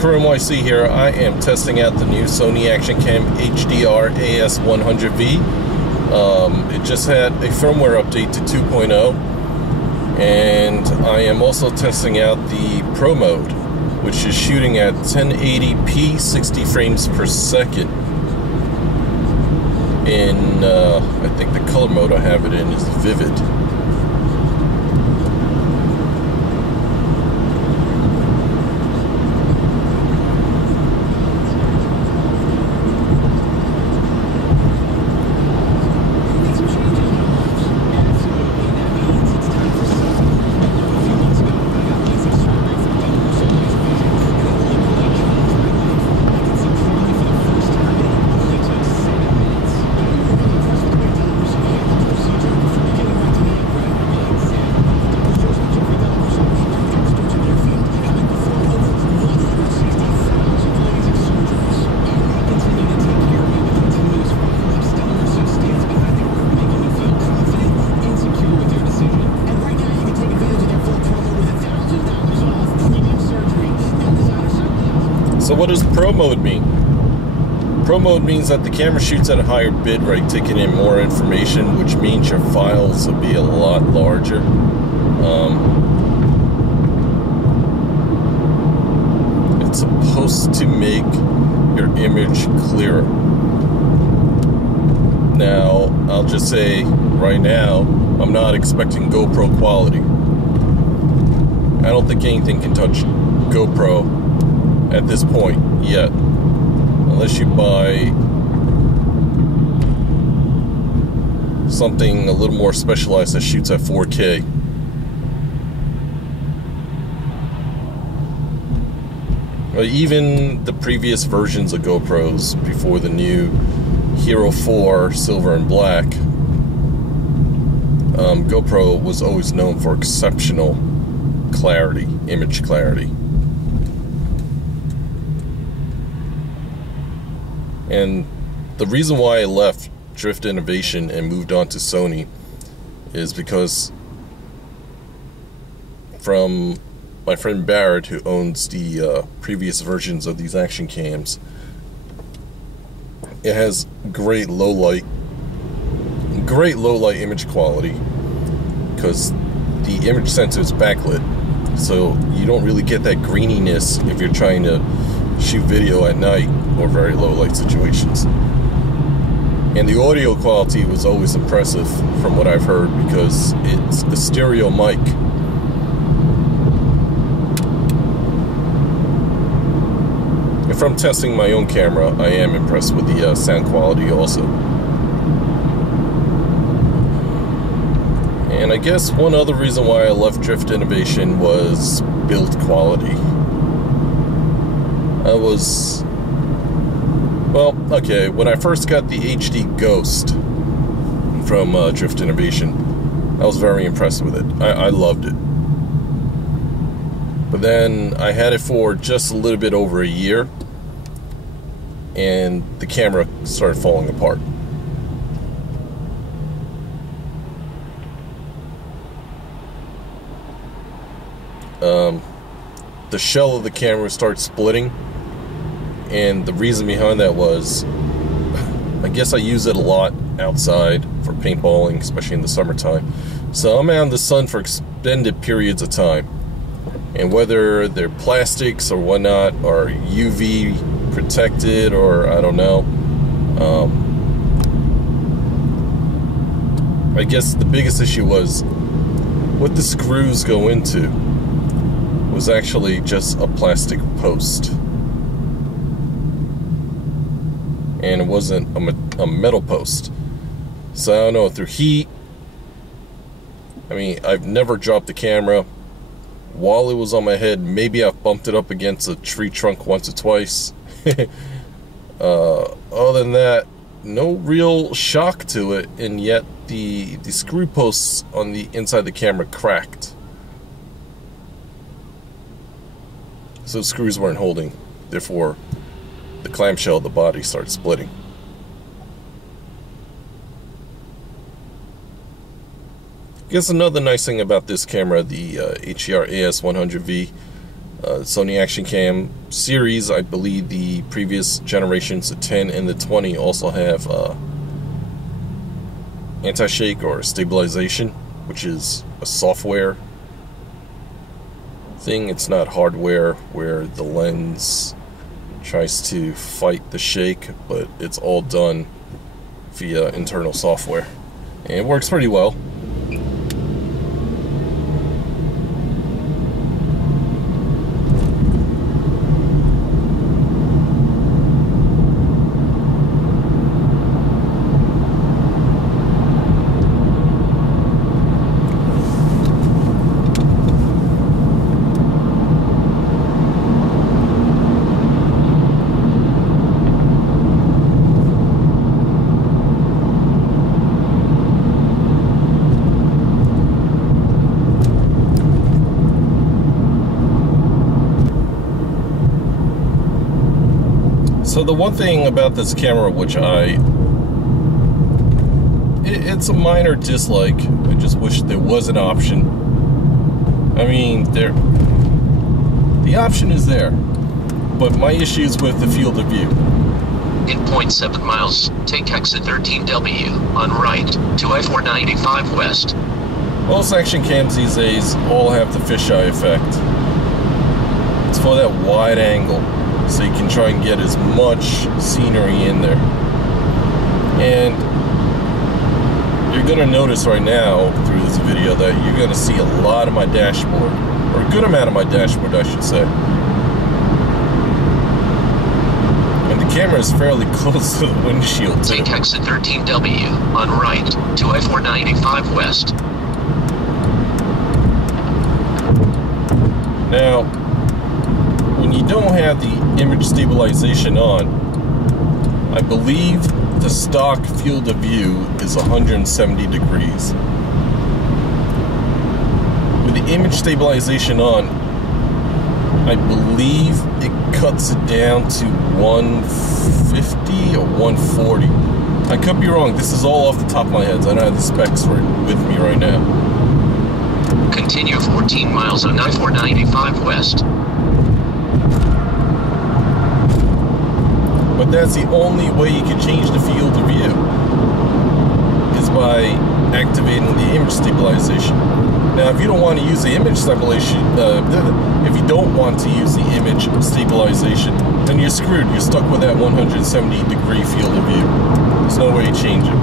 CrewNYC here. I am testing out the new Sony Action Cam HDR-AS100V. It just had a firmware update to 2.0, and I am also testing out the Pro mode, which is shooting at 1080p 60 frames per second. In I think the color mode I have it in is Vivid. So what does Pro mode mean? Pro mode means that the camera shoots at a higher bit rate, taking in more information, which means your files will be a lot larger. It's supposed to make your image clearer. Now, I'll just say right now, I'm not expecting GoPro quality. I don't think anything can touch GoPro at this point yet, unless you buy something a little more specialized that shoots at 4K. But even the previous versions of GoPros before the new Hero 4 Silver and Black, GoPro was always known for exceptional clarity, image clarity. And the reason why I left Drift Innovation and moved on to Sony is because from my friend Barrett, who owns the previous versions of these action cams, it has great low light image quality because the image sensor is backlit, so you don't really get that graininess if you're trying to shoot video at night or very low light situations. And the audio quality was always impressive from what I've heard because it's a stereo mic. And from testing my own camera, I am impressed with the sound quality also. And I guess one other reason why I left Drift Innovation was build quality. Okay, when I first got the HD Ghost from Drift Innovation, I was very impressed with it. I loved it. But then I had it for just a little bit over a year, and the camera started falling apart. The shell of the camera started splitting. And the reason behind that was, I guess I use it a lot outside for paintballing, especially in the summertime. So I'm out in the sun for extended periods of time. And whether they're plastics or whatnot, or UV protected, or I don't know. I guess the biggest issue was what the screws go into was actually just a plastic post. And it wasn't a metal post. So I don't know, through heat, I mean, I've never dropped the camera while it was on my head. Maybe I've bumped it up against a tree trunk once or twice. Other than that, no real shock to it, and yet the screw posts on the inside of the camera cracked. So screws weren't holding, therefore the clamshell of the body started splitting. I guess another nice thing about this camera, the HDR-AS100V, Sony Action Cam series, I believe the previous generations, the 10 and the 20, also have anti-shake or stabilization, which is a software thing. It's not hardware where the lens tries to fight the shake, but it's all done via internal software, and it works pretty well. So the one thing about this camera, which it's a minor dislike. I just wish there was an option. I mean, the option is there, but my issue is with the field of view. In 0.7 miles, take exit 13W on right to I-495 west. Most action cams these days all have the fisheye effect. It's for that wide angle, so you can try and get as much scenery in there. And you're gonna notice right now through this video that you're gonna see a lot of my dashboard, or a good amount of my dashboard, I should say. And the camera is fairly close to the windshield too. Take exit 13W on right to I-495 west. Now, when you don't have the image stabilization on, I believe the stock field of view is 170 degrees. With the image stabilization on, I believe it cuts it down to 150 or 140. I could be wrong. This is all off the top of my head. I don't have the specs with me right now. Continue 14 miles on I-495 west. But that's the only way you can change the field of view, is by activating the image stabilization. Now, if you don't want to use the image stabilization, if you don't want to use the image stabilization, then you're screwed. You're stuck with that 170 degree field of view. There's no way to change it.